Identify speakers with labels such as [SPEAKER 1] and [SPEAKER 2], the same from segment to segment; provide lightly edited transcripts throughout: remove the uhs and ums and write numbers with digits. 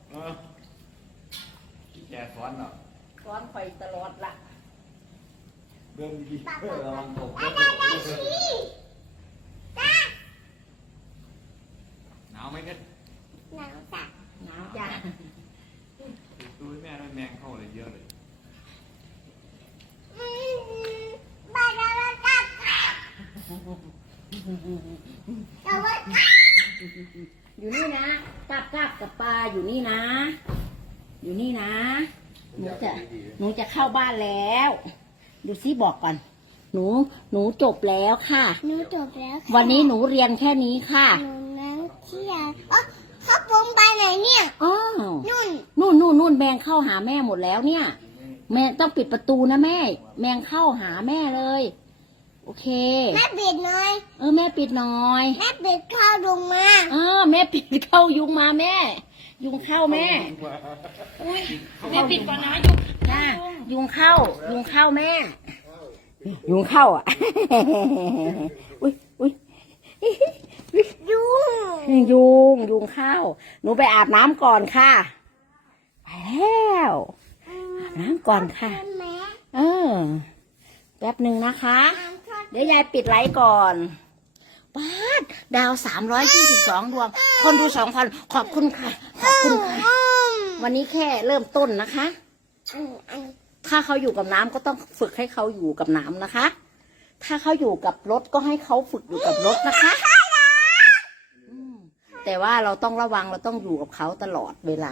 [SPEAKER 1] แกซ้อนเหรอ
[SPEAKER 2] ซ้อนคอยตลอดละ
[SPEAKER 1] เดินดีๆระวังตกหนาวไหมเนี่ย
[SPEAKER 3] หนาวจ้ะ
[SPEAKER 2] หนาวจ้ะ
[SPEAKER 1] ดูแม่ด้วยแมงเข้าเลยเยอะเลย
[SPEAKER 3] บ้านเราจับแต่ว่า
[SPEAKER 2] อยู่นี่นะกับปลาอยู่นี่นะ อยู่นี่นะหนูจะเข้าบ้านแล้วดูซิบอกก่อนหนูจบแล้วค่ะ
[SPEAKER 3] หนูจบแล้ว
[SPEAKER 2] วันนี้หนูเรียนแค่นี้ค่ะ
[SPEAKER 3] หนูนั่งเที่ยวเขาปงไปไหนเนี่ย
[SPEAKER 2] อ๋อนู่นแมงเข้าหาแม่หมดแล้วเนี่ยแม่ต้องปิดประตูนะแม่แมงเข้าหาแม่เลยโอเค
[SPEAKER 3] แม่ปิดหน่อย
[SPEAKER 2] แม่ปิดหน่อย
[SPEAKER 3] แม่ปิดเข้าลงมา
[SPEAKER 2] แม่ปิดเข้ายุงมาแม่ยุงเข้าแม่
[SPEAKER 4] แม่ปิดก่อนนะ
[SPEAKER 2] ยุงเข้าแม่ยุงเข้าอ่ะอุ้ยยุงเข้าหนูไปอาบน้ำก่อนค่ะไปแล้วอาบน้ำก่อนค่ะแป๊บหนึ่งนะคะเดี๋ยวยายปิดไลฟ์ก่อนป๊าดดาว322ดวงคนดู2,000ขอบคุณค่ะวันนี้แค่เริ่มต้นนะคะถ้าเขาอยู่กับน้ำก็ต้องฝึกให้เขาอยู่กับน้ำนะคะถ้าเขาอยู่กับรถก็ให้เขาฝึกอยู่กับรถนะคะแต่ว่าเราต้องระวังเราต้องอยู่กับเขาตลอดเวลา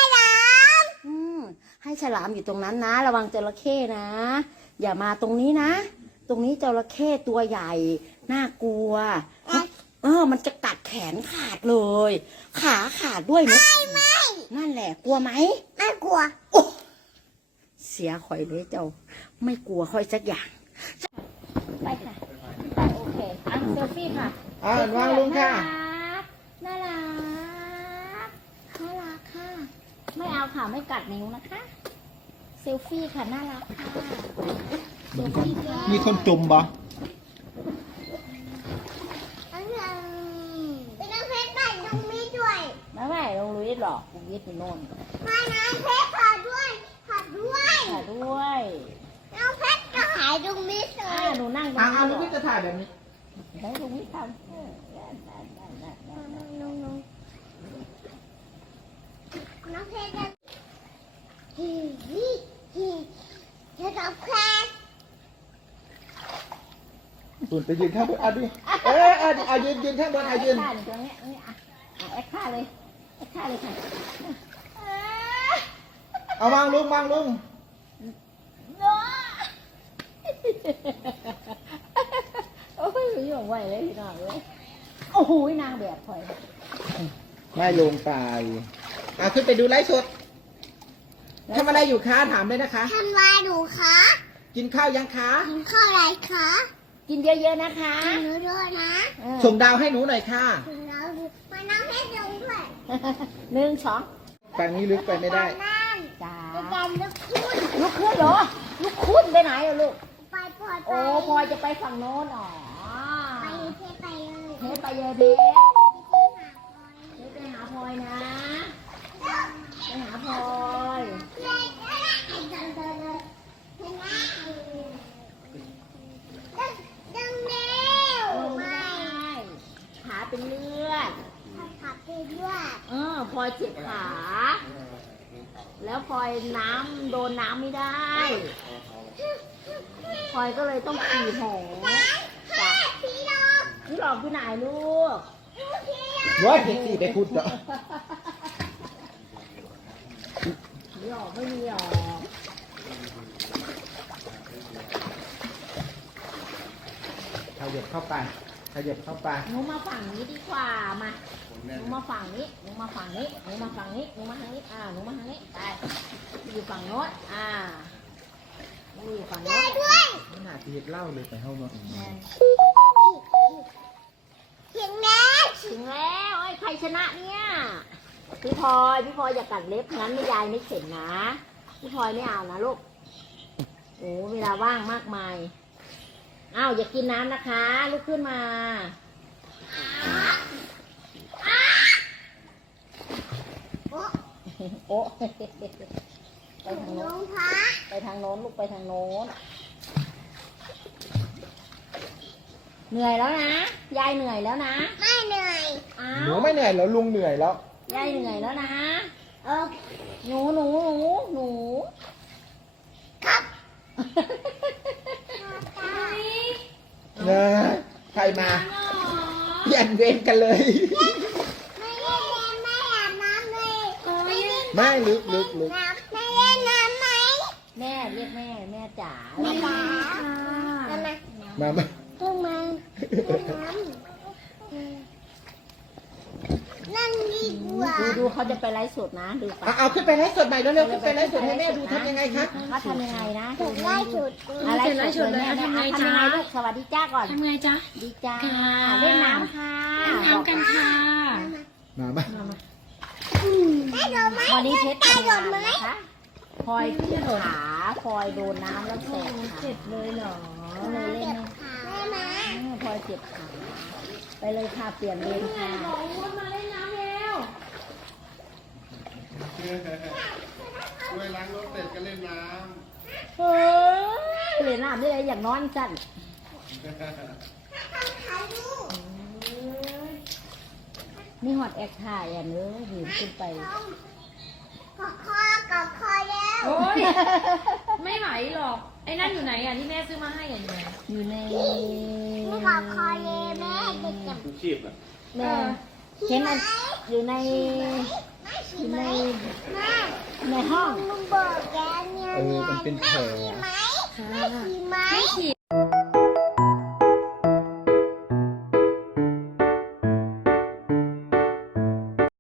[SPEAKER 2] ให้ฉลามอยู่ตรงนั้นนะระวังจระเข้นะอย่ามาตรงนี้นะตรงนี้จระเข้ตัวใหญ่น่ากลัวมันจะกัดแขนขาดเลยขาขาดด้วยนะนั่นแหละกลัวไหม
[SPEAKER 3] ไม่กลัว
[SPEAKER 2] เสียข่อยเลยเจ้าไม่กลัวข่อยสักอย่างไปค่ะไปโอเคเซลฟี่ค่ะ
[SPEAKER 1] วางลงค่ะ
[SPEAKER 2] น่ารักค่ะไม่เอาค่ะไม่กัดนิ้วนะคะเซลฟี่ค่ะน่ารักค่ะเซลฟี่ค่ะ
[SPEAKER 1] มีคนจมปะ
[SPEAKER 3] ไปนั่งเพชรบ้านลุงมิดด้วย
[SPEAKER 2] ไม่ลงลุยหรอกลุงมิดอยู่โน่น
[SPEAKER 3] มานั่งเพชรขาด้วยน้องเพชรก็หายลุงมิดเลย
[SPEAKER 2] หนูนั่งตรงนี้
[SPEAKER 1] ลุงมิดจะถ่ายแบบนี้
[SPEAKER 2] ได้ลุงมิดทำ
[SPEAKER 3] น้องเพชรจะทำแค่
[SPEAKER 1] ตุ่นไปยืนข้างบนดิยืนข้างบนยืน
[SPEAKER 2] ตรงนี้แอคท่าเลยค่ะ
[SPEAKER 1] เอาวางลุง
[SPEAKER 2] โอ้ยอยู่ไหวเลยพี่น้องเลยโอ้โหนางแบบถอย
[SPEAKER 1] ไม่ลงไปขึ้นไปดูไลฟ์สดทำอะไรอยู่คะถามเลยนะคะ
[SPEAKER 3] ทำอะไรอยู่คะ
[SPEAKER 1] กินข้าวยังคะ
[SPEAKER 3] กินข้าวอะไรคะ
[SPEAKER 2] กินเยอะๆนะคะ
[SPEAKER 3] หนูด้วยนะ
[SPEAKER 1] ส่งดาวให้หนูหน่อยค่ะ
[SPEAKER 3] มานั่งให้ลงด้วย
[SPEAKER 2] 1 2
[SPEAKER 1] ฝั่งนี้ลึกไปไม่ได้
[SPEAKER 2] จ้า
[SPEAKER 3] ลุกขึ้น
[SPEAKER 2] เหรอลุกขึ้นไปไหนอะลูก
[SPEAKER 3] ไป
[SPEAKER 2] โอ้พอจะไปฝั่งโน้น
[SPEAKER 3] ไปไป
[SPEAKER 2] เลยไปหาพลอยนะไปหาพลอยขาเป็นเลือดพลอยเจ็บขาแล้วพลอยโดนน้ำไม่ได้พลอยก็เลยต้องขี่หงพี่หลอกที่ไหนลูก
[SPEAKER 1] ว่าเด็กสี่ไปพูดเหรอ
[SPEAKER 2] หลอกไม่มีหรอก
[SPEAKER 1] ขยับเข้าไป
[SPEAKER 2] หนูมาฝั่งนี้ดีกว่ามาหนูมาฝั่งนี้หนูมาทางนี้หนูมาทางนี้หนูมาทางนี้ไปอยู่ฝั่งโน้นอยู่ฝั่งโน้น
[SPEAKER 1] ขนาดที่เล่าเลยไปเข้ามา
[SPEAKER 3] ถึงแล้ว
[SPEAKER 2] ไอ้ใครชนะเนี่ยพี่พลอยอย่ากัดเล็บงั้นไม่ยายไม่เข็นนะพี่พลอยไม่เอานะลูกโอ้เวลาว่างมากมายอย่ากินน้ำนะคะลุกขึ้นมาโอ้ไปทาง
[SPEAKER 3] ลุ
[SPEAKER 2] โน้น
[SPEAKER 3] งพัก
[SPEAKER 2] ไปทางโน้นลูกไปทางโน้นเหนื่อยแล้วนะยายเหนื่อยแล้วนะ
[SPEAKER 3] ไม่เหนื่อย
[SPEAKER 2] อ้า
[SPEAKER 1] หนู
[SPEAKER 2] ว
[SPEAKER 1] ไม่เหนื่อยแล้วลุงเหนื่อยแล้ว
[SPEAKER 2] ยายเหนื่อยแล้วนะ
[SPEAKER 3] เออ
[SPEAKER 2] หนู
[SPEAKER 3] ครับ
[SPEAKER 1] นะใครมาเปลี่ยนเวรกันเลย
[SPEAKER 3] ไม่เล่นน้ำไม่อาบน้ำเลยไม่เล่น
[SPEAKER 1] ไม่ลึก
[SPEAKER 3] น้ำไม่เล่นน้ำไหม
[SPEAKER 2] แม่เรียกแม่จ๋า
[SPEAKER 3] แม่จ๋าทำไม
[SPEAKER 1] มา
[SPEAKER 3] เพิ่งมาน้ำนั่งดีกว่า
[SPEAKER 2] ดูเขาจะไปไลฟ์สดนะดูไป
[SPEAKER 1] เอาขึ้นไปไลฟ์สดใหม่แล้วเร็วขึ้นไปไลฟ์สดให้แม่ดูทำยังไงคะ
[SPEAKER 2] เขาทำยังไงนะ
[SPEAKER 3] ถูกไล่ฉุด
[SPEAKER 2] อะไรสดเลยแม่ทำยังไงลูกสวัสดีจ้าก่อน
[SPEAKER 4] ทำไงจ๊ะ
[SPEAKER 2] ดีจ้า
[SPEAKER 4] ค่ะ
[SPEAKER 2] เล่นน้ำค่ะ
[SPEAKER 4] เล่นน้ำกันค่ะ
[SPEAKER 1] มา
[SPEAKER 3] ได้โดนไหม
[SPEAKER 2] วันนี้เพชร
[SPEAKER 3] ได้
[SPEAKER 2] ทำ
[SPEAKER 3] โด
[SPEAKER 2] งาน
[SPEAKER 3] นไหม
[SPEAKER 2] นะคะพลอยขึ้นขาพลอยโดนน้ำแล้วแสบขาเจ็บเลยเหรอเลยเล่น
[SPEAKER 3] ได้ไหม
[SPEAKER 2] พลอยเจ็บขาไปเลยค่ะเปลี่ยนเลนค่ะ
[SPEAKER 4] มาเล่นน้ำแล้ว
[SPEAKER 5] ช่วยล้างรถเสร็จก็เล่นน้
[SPEAKER 2] เฮ้ยเล่นน้ำได้เลยอย่างนอนจัน
[SPEAKER 3] ถ่ายรูป
[SPEAKER 2] นี่ฮอตแอคถ่ายอ่ะเนื้อยืนขึ้นไป
[SPEAKER 3] กอดคอแล้ว
[SPEAKER 4] โอ้ย ไม่ไหวหรอก ไอ้นั่นอยู่ไหนอ่ะที่แม่ซื้อมาให้อ่ะอยู่ไหน
[SPEAKER 2] อยู่ใน
[SPEAKER 3] ไม่กอดคอเลยแม่เด็กจับ
[SPEAKER 5] ำชีพอ่ะ
[SPEAKER 2] แม่เห็นอันอยู่ใน
[SPEAKER 3] ไม่ฉี
[SPEAKER 2] อยู่
[SPEAKER 3] ไหม
[SPEAKER 2] ใน
[SPEAKER 3] แม่
[SPEAKER 2] ในห้อง
[SPEAKER 3] ลุงบอกแกเนี่ย
[SPEAKER 1] มันเป็นแผล
[SPEAKER 3] ฉีไหมไม่ฉีไหม
[SPEAKER 4] ไม่ฉีด